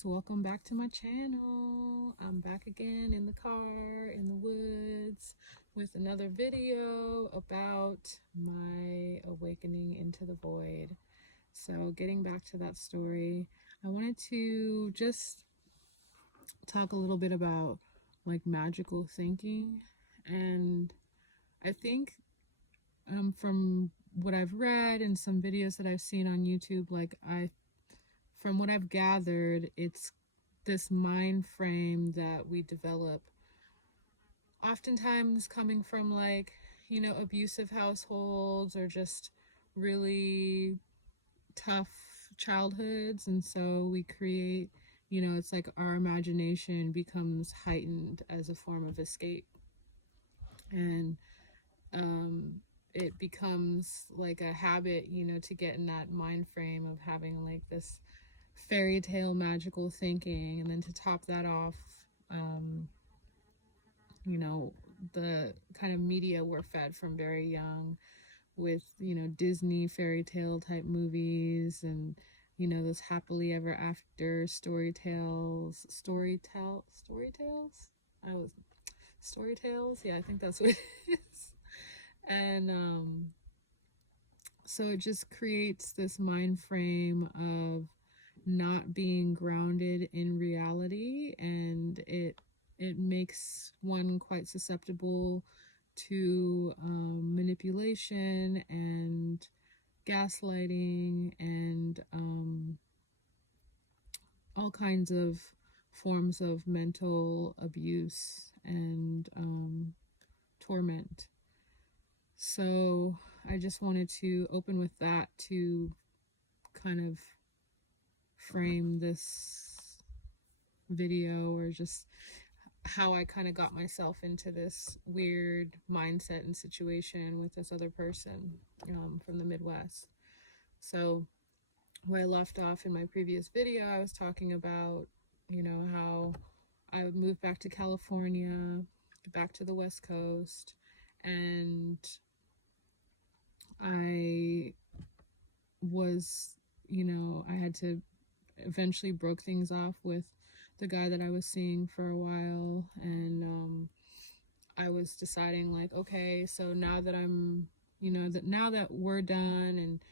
guys, welcome back to my channel. I'm back again in the car, in the woods, with another video about my awakening into the void. So getting back to that story, I wanted to just talk a little bit about like magical thinking. And I think from what I've read and some videos that I've seen on YouTube, from what I've gathered, it's this mind frame that we develop, oftentimes coming from abusive households or just really tough childhoods. And so we create, it's like our imagination becomes heightened as a form of escape. And it becomes like a habit, to get in that mind frame of having like this fairy tale magical thinking. And then to top that off, um, the kind of media we're fed from very young with, Disney fairy tale type movies and, those happily ever after storytales. I was storytales. Yeah, I think that's what it is. And so it just creates this mind frame of not being grounded in reality, and it makes one quite susceptible to manipulation and gaslighting and all kinds of forms of mental abuse and torment. So I just wanted to open with that to kind of frame this video, or just how I kind of got myself into this weird mindset and situation with this other person from the Midwest. So where I left off in my previous video, I was talking about, how I would move back to California, back to the West Coast, and I was, I had to eventually broke things off with the guy that I was seeing for a while. And I was deciding like, okay, so now that I'm, now that we're done, and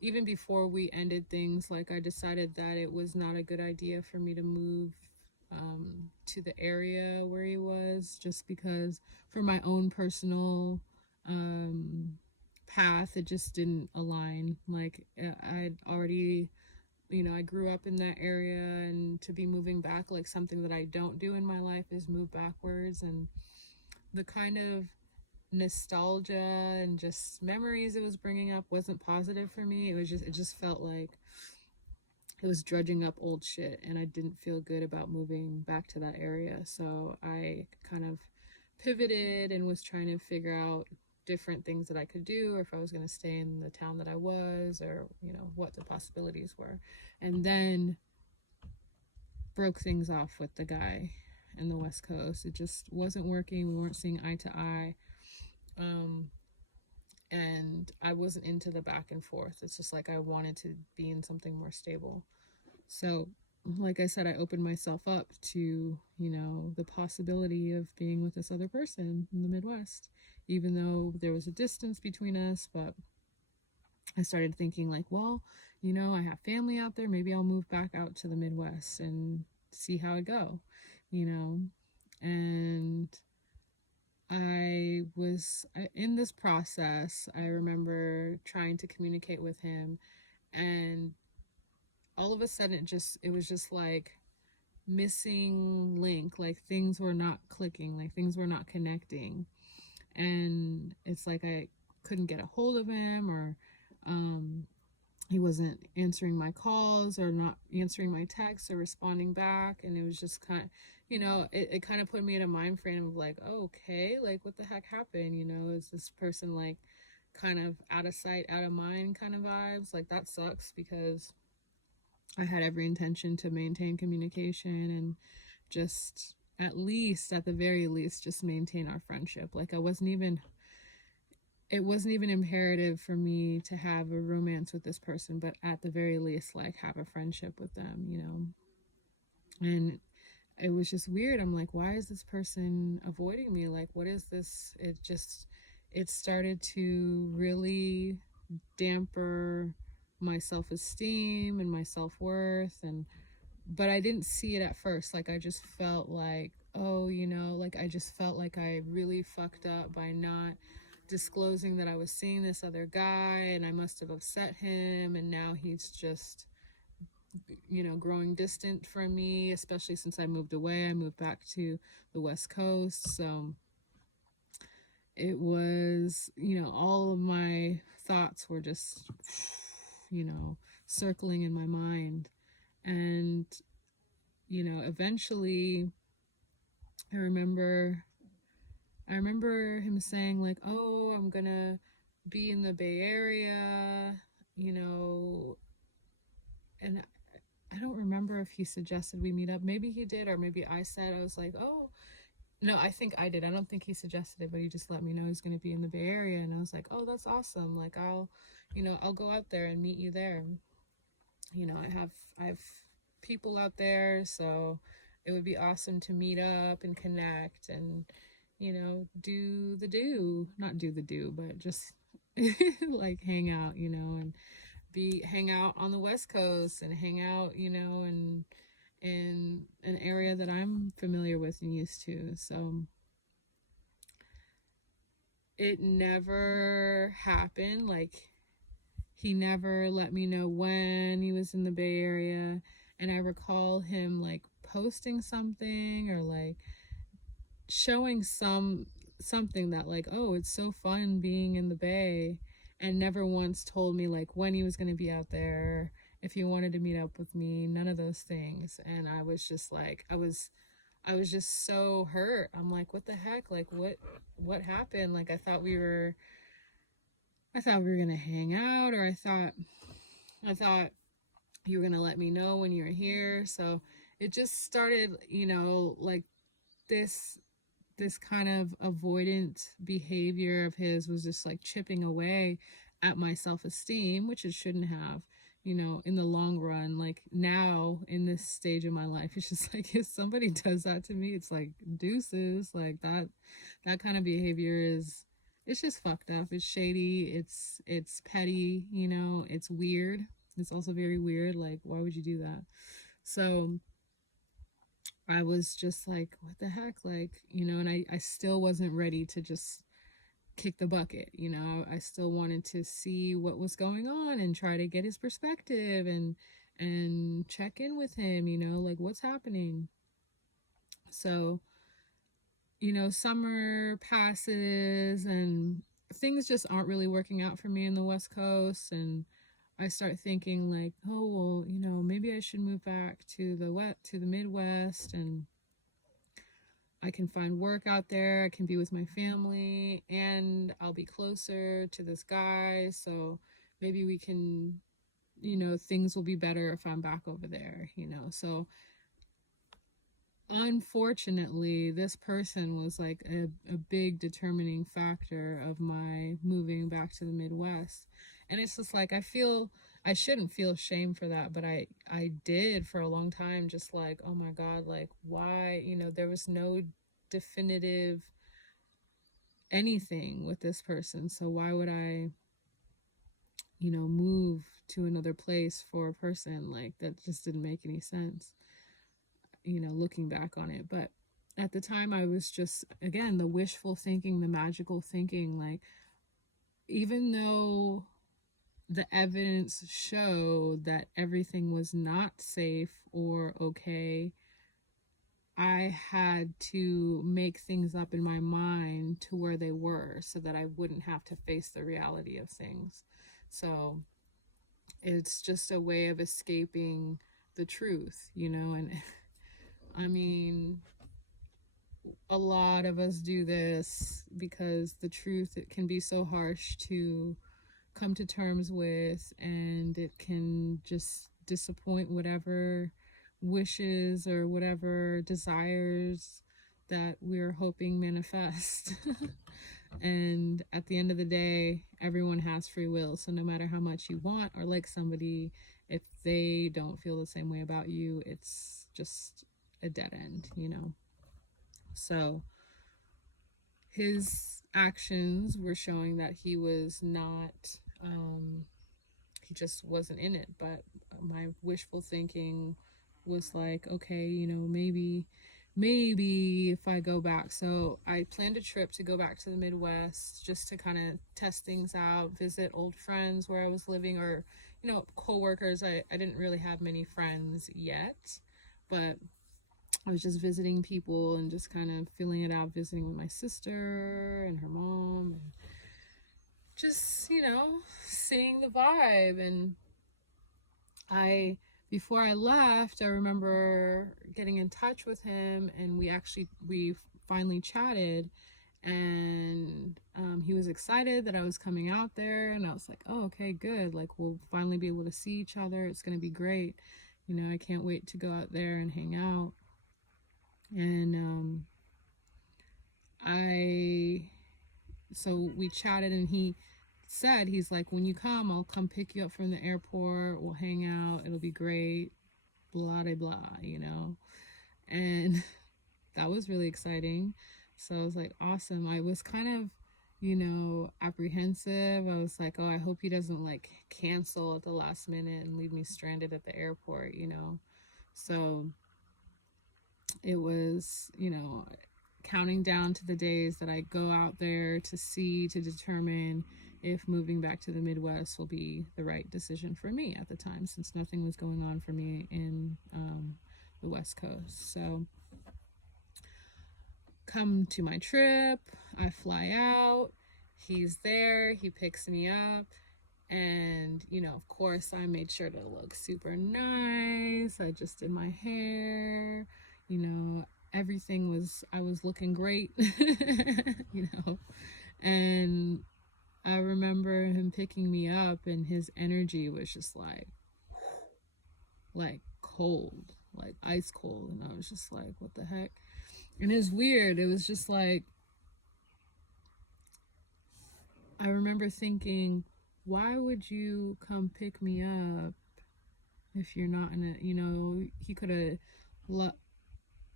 even before we ended things, like I decided that it was not a good idea for me to move to the area where he was, just because for my own personal path, it just didn't align. Like I'd already, I grew up in that area, and to be moving back, like something that I don't do in my life is move backwards. And the kind of nostalgia and just memories it was bringing up wasn't positive for me. It just felt like it was dredging up old shit, and I didn't feel good about moving back to that area. So I kind of pivoted and was trying to figure out different things that I could do, or if I was going to stay in the town that I was, or what the possibilities were. And then broke things off with the guy in the West Coast. It just wasn't working. We weren't seeing eye to eye. And I wasn't into the back and forth. It's just like I wanted to be in something more stable. So like I said, I opened myself up to, the possibility of being with this other person in the Midwest, even though there was a distance between us. But I started thinking like, well, I have family out there. Maybe I'll move back out to the Midwest and see how it go, and I was in this process. I remember trying to communicate with him, and all of a sudden it was just like missing link, like things were not clicking, like things were not connecting. And it's like I couldn't get a hold of him, or he wasn't answering my calls, or not answering my texts, or responding back. And it was just kind of, it kind of put me in a mind frame of like, oh, okay, like what the heck happened? Is this person like kind of out of sight, out of mind kind of vibes? Like that sucks, because I had every intention to maintain communication and just at the very least, just maintain our friendship. Like it wasn't even imperative for me to have a romance with this person, but at the very least, like have a friendship with them, And it was just weird. I'm like, why is this person avoiding me? Like, what is this? It started to really damper my self-esteem and my self-worth. But I didn't see it at first. Like, I just felt like, oh, like I just felt like I really fucked up by not disclosing that I was seeing this other guy, and I must have upset him, and now he's just growing distant from me, especially since I moved away. I moved back to the West Coast. So it was, all of my thoughts were just, circling in my mind. And, eventually I remember him saying, like, oh, I'm gonna be in the Bay Area, and I don't remember if he suggested we meet up. Maybe he did, or maybe I said. I was like, oh, no, I think I did. I don't think he suggested it, but he just let me know he's going to be in the Bay Area. And I was like, oh, that's awesome. Like, I'll go out there and meet you there. I have people out there, so it would be awesome to meet up and connect and, not do the do, but just like hang out, and hang out on the West Coast and hang out, in an area that I'm familiar with and used to. So it never happened. Like, he never let me know when he was in the Bay Area. And I recall him like posting something or like showing something that, like, oh, it's so fun being in the Bay, and never once told me like when he was going to be out there, if he wanted to meet up with me, none of those things. And I was just like, I was just so hurt. I'm like, what the heck? Like, what happened? Like, I thought we were going to hang out, or I thought you were going to let me know when you were here. So it just started, like this kind of avoidant behavior of his was just like chipping away at my self-esteem, which it shouldn't have, in the long run. Like, now in this stage of my life, it's just like, if somebody does that to me, it's like, deuces. Like, that kind of behavior it's just fucked up. It's shady. It's petty, it's weird. It's also very weird. Like, why would you do that? So I was just like, what the heck? Like, and I still wasn't ready to just kick the bucket. I still wanted to see what was going on and try to get his perspective and check in with him, like, what's happening. So, summer passes and things just aren't really working out for me in the West Coast. And I start thinking like, oh, well, maybe I should move back to the Midwest, and I can find work out there. I can be with my family, and I'll be closer to this guy. So maybe we can, things will be better if I'm back over there, So unfortunately, this person was like a big determining factor of my moving back to the Midwest. And it's just like, I shouldn't feel shame for that, but I did for a long time. Just like, oh my God, like, why? There was no definitive anything with this person. So why would I, move to another place for a person? Like, that just didn't make any sense, looking back on it. But at the time, I was just, again, the wishful thinking, the magical thinking. Like, even though the evidence showed that everything was not safe or okay, I had to make things up in my mind to where they were so that I wouldn't have to face the reality of things. So it's just a way of escaping the truth, and I mean, a lot of us do this because the truth, it can be so harsh to come to terms with, and it can just disappoint whatever wishes or whatever desires that we're hoping manifest. And at the end of the day, everyone has free will. So no matter how much you want or like somebody, if they don't feel the same way about you, it's just a dead end, you know. So his actions were showing that he was not, he just wasn't in it. But my wishful thinking was like, okay, you know, maybe if I go back. So I planned a trip to go back to the Midwest just to kind of test things out, visit old friends where I was living, or, you know, coworkers. I didn't really have many friends yet, but I was just visiting people and just kind of feeling it out, visiting with my sister and her mom, and just, you know, seeing the vibe. And I, before I left, I remember getting in touch with him, and we finally chatted, and he was excited that I was coming out there, and I was like, oh, okay, good. Like, we'll finally be able to see each other. It's going to be great. You know, I can't wait to go out there and hang out. And so we chatted, and he said, he's like, when you come, I'll come pick you up from the airport. We'll hang out. It'll be great. Blah, blah, blah, you know? And that was really exciting. So I was like, awesome. I was kind of, you know, apprehensive. I was like, oh, I hope he doesn't like cancel at the last minute and leave me stranded at the airport, you know? So it was, you know, counting down to the days that I go out there to determine if moving back to the Midwest will be the right decision for me at the time, since nothing was going on for me in the West Coast. So come to my trip, I fly out, he's there, he picks me up, and, you know, of course, I made sure to look super nice. I just did my hair, you know, I was looking great, you know. And I remember him picking me up, and his energy was just like cold, like ice cold. And I was just like, what the heck? And it was weird. It was just like, I remember thinking, why would you come pick me up if you're not in a, you know, he could have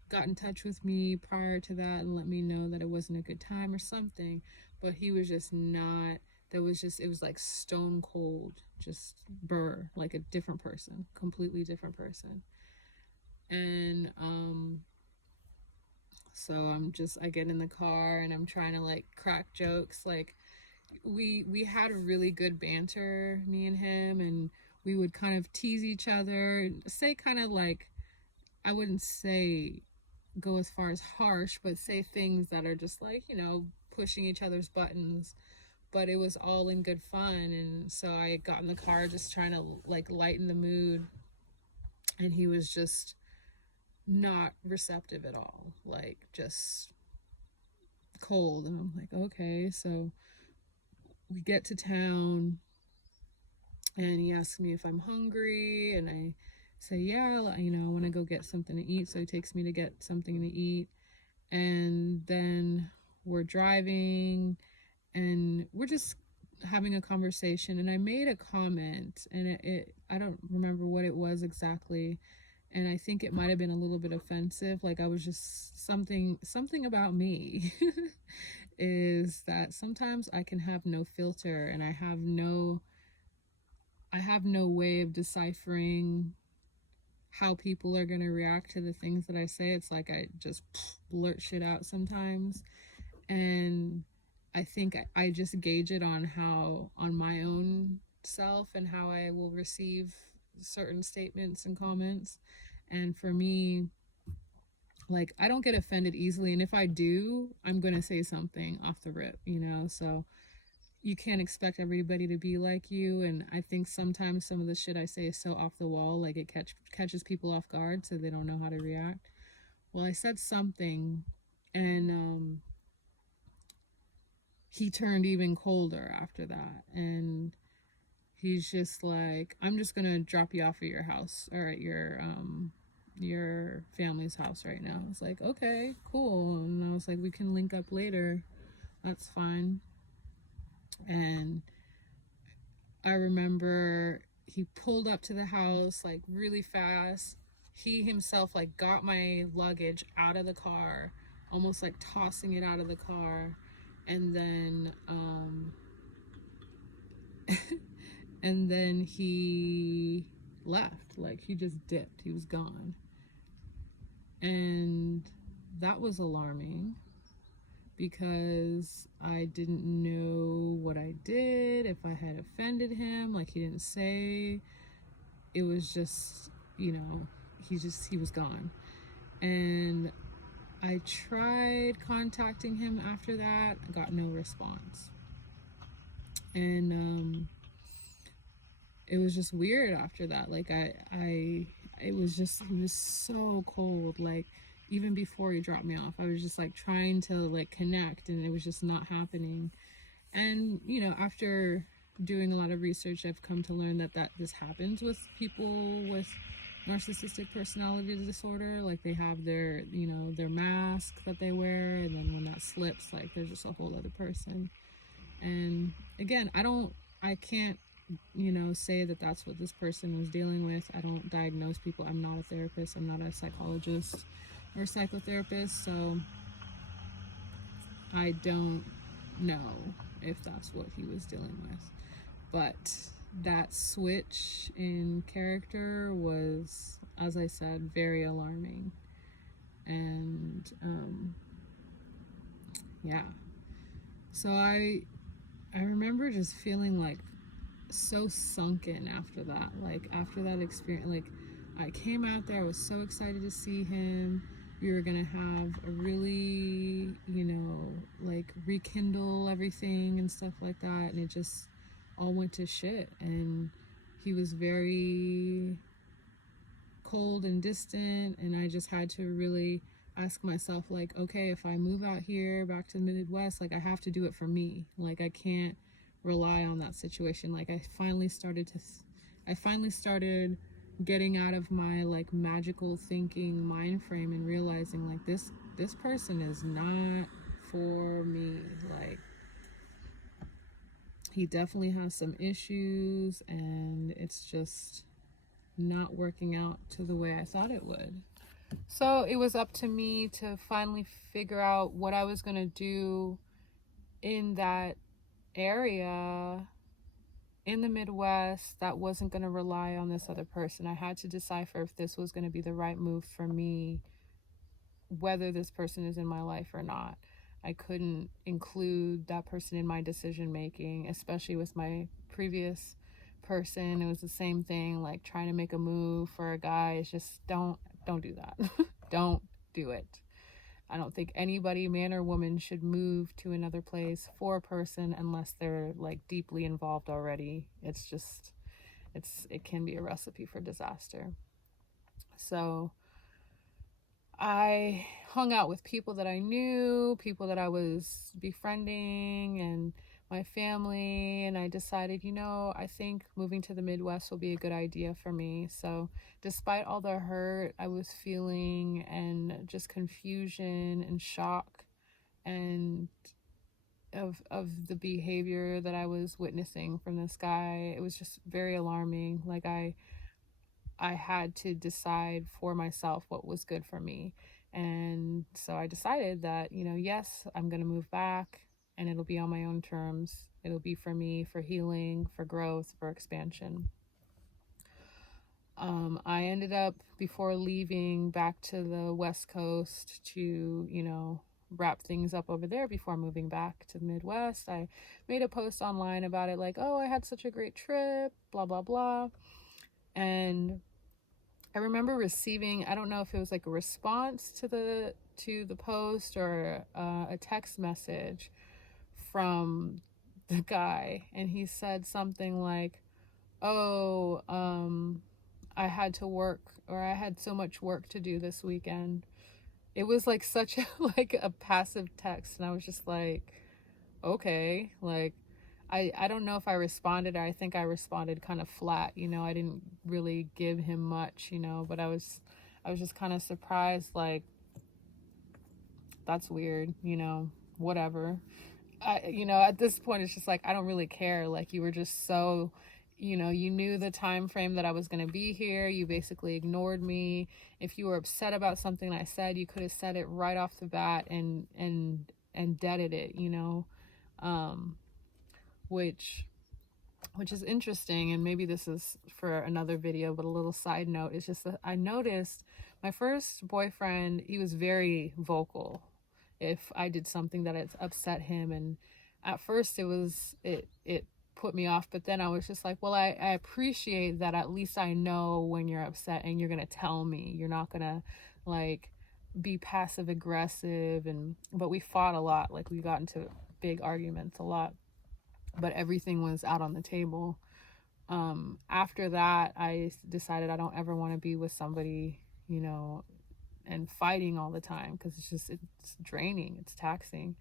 got in touch with me prior to that and let me know that it wasn't a good time or something. But he was just not, it was like stone cold, just burr, like a different person, completely different person. And so I get in the car and I'm trying to like crack jokes. Like, we had a really good banter, me and him, and we would kind of tease each other and say kind of like, I wouldn't say go as far as harsh, but say things that are just like, you know, pushing each other's buttons. But it was all in good fun. And so I got in the car just trying to like lighten the mood, and he was just not receptive at all, like just cold. And I'm like, okay. So we get to town, and he asks me if I'm hungry, and I say, yeah, you know, I want to go get something to eat. So he takes me to get something to eat, and then we're driving, and we're just having a conversation, and I made a comment, and I don't remember what it was exactly, and I think it might have been a little bit offensive. Like, I was just something about me is that sometimes I can have no filter, and I have no way of deciphering how people are going to react to the things that I say. It's like I just blurt shit out sometimes. And I think I just gauge it on my own self and how I will receive certain statements and comments. And for me, like, I don't get offended easily. And if I do, I'm going to say something off the rip, you know? So you can't expect everybody to be like you. And I think sometimes some of the shit I say is so off the wall, like it catches people off guard, so they don't know how to react. Well, I said something, and he turned even colder after that. And he's just like, I'm just gonna drop you off at your house, or at your family's house right now. I was like, okay, cool. And I was like, we can link up later, that's fine. And I remember he pulled up to the house like really fast, he himself like got my luggage out of the car, almost like tossing it out of the car, and then and then he left. Like he just dipped. He was gone. And that was alarming because I didn't know what I did, if I had offended him. Like he didn't say. It was just, he was gone. And I tried contacting him after that. I got no response. And it was just weird after that. Like it was just, he was so cold. Like even before he dropped me off, I was just like trying to like connect, and it was just not happening. And after doing a lot of research, I've come to learn that this happens with people with narcissistic personality disorder. Like they have their their mask that they wear, and then when that slips, like they're just a whole other person. And again, I can't say that that's what this person was dealing with. I don't diagnose people. I'm not a therapist. I'm not a psychologist or psychotherapist, so I don't know if that's what he was dealing with. But that switch in character was, as I said, very alarming. And yeah, so I remember just feeling like so sunken after that. Like after that experience, like I came out there, I was so excited to see him. We were gonna have a really, like rekindle everything and stuff like that, and it just all went to shit. And he was very cold and distant, and I just had to really ask myself, like, okay, if I move out here back to the Midwest, like I have to do it for me. Like I can't rely on that situation. Like I finally started getting out of my like magical thinking mind frame and realizing like this person is not for me. Like he definitely has some issues, and it's just not working out to the way I thought it would. So it was up to me to finally figure out what I was going to do in that area in the Midwest that wasn't going to rely on this other person. I had to decipher if this was going to be the right move for me, whether this person is in my life or not. I couldn't include that person in my decision making, especially with my previous person. It was the same thing, like trying to make a move for a guy. It's just don't do that. Don't do it. I don't think anybody, man or woman, should move to another place for a person unless they're like deeply involved already. It can be a recipe for disaster. So I hung out with people that I knew, people that I was befriending, and my family, and I decided, I think moving to the Midwest will be a good idea for me. So despite all the hurt I was feeling and just confusion and shock and of the behavior that I was witnessing from this guy, it was just very alarming. Like I had to decide for myself what was good for me. And so I decided that, yes, I'm going to move back, and it'll be on my own terms. It'll be for me, for healing, for growth, for expansion. I ended up, before leaving back to the West Coast to, wrap things up over there before moving back to the Midwest, I made a post online about it, like, oh, I had such a great trip, blah, blah, blah. And I remember receiving, I don't know if it was like a response to the post or a text message from the guy, and he said something like, oh, I had to work, or I had so much work to do this weekend. It was like such a like a passive text, and I was just like, okay, like I don't know if I responded. I think I responded kind of flat, I didn't really give him much, but I was just kind of surprised, like, that's weird, whatever. At this point, it's just like, I don't really care. Like, you were just so you know, you knew the time frame that I was going to be here. You basically ignored me. If you were upset about something I said, you could have said it right off the bat and deaded it, you know, um, which is interesting. And maybe this is for another video, but a little side note is just that I noticed my first boyfriend, he was very vocal if I did something that had upset him. And at first it put me off, but then I was just like, well, I appreciate that at least I know when you're upset and you're gonna tell me. You're not gonna like be passive aggressive. And but we fought a lot, like we got into big arguments a lot, but everything was out on the table. After that, I decided I don't ever want to be with somebody, you know, and fighting all the time, because it's draining, it's taxing.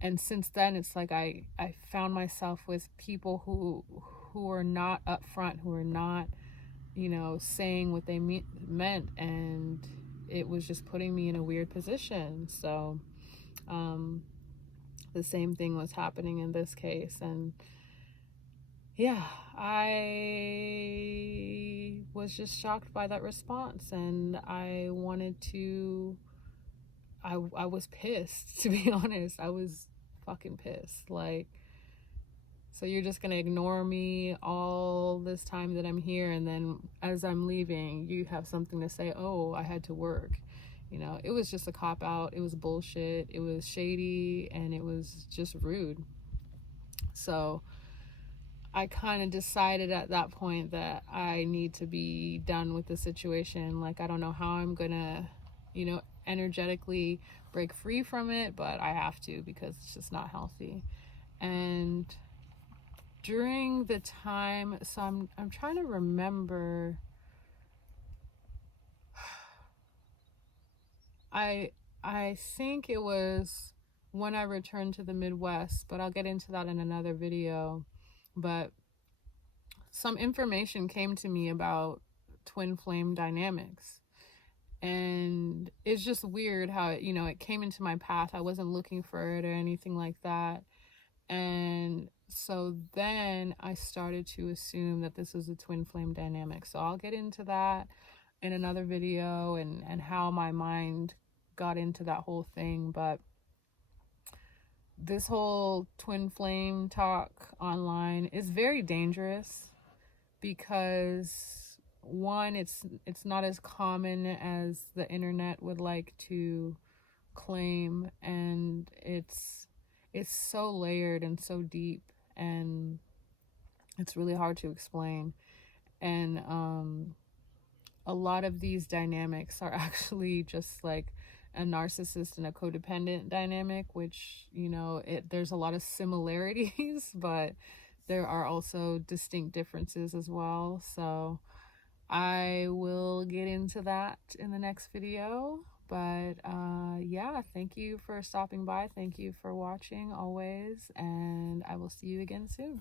And since then, it's like I found myself with people who are not upfront, who are not, you know, saying what they meant, and it was just putting me in a weird position. So the same thing was happening in this case. And yeah, I was just shocked by that response, and I wanted to, I was pissed, to be honest. I was fucking pissed. Like, so you're just gonna ignore me all this time that I'm here, and then as I'm leaving, you have something to say, oh, I had to work. You know, it was just a cop out. It was bullshit. It was shady, and it was just rude. So I kind of decided at that point that I need to be done with the situation. Like, I don't know how I'm gonna, you know, energetically break free from it, but I have to, because it's just not healthy. And during the time, so I'm trying to remember, I think it was when I returned to the Midwest, but I'll get into that in another video. But some information came to me about twin flame dynamics, and it's just weird how it, you know, it came into my path. I wasn't looking for it or anything like that. And so then I started to assume that this was a twin flame dynamic. So I'll get into that in another video, and how my mind got into that whole thing. But this whole twin flame talk online is very dangerous, because one, it's not as common as the internet would like to claim, and it's so layered and so deep, and it's really hard to explain. And a lot of these dynamics are actually just like a narcissist and a codependent dynamic, which, you know, there's a lot of similarities, but there are also distinct differences as well. So I will get into that in the next video. But yeah, thank you for stopping by. Thank you for watching always, and I will see you again soon.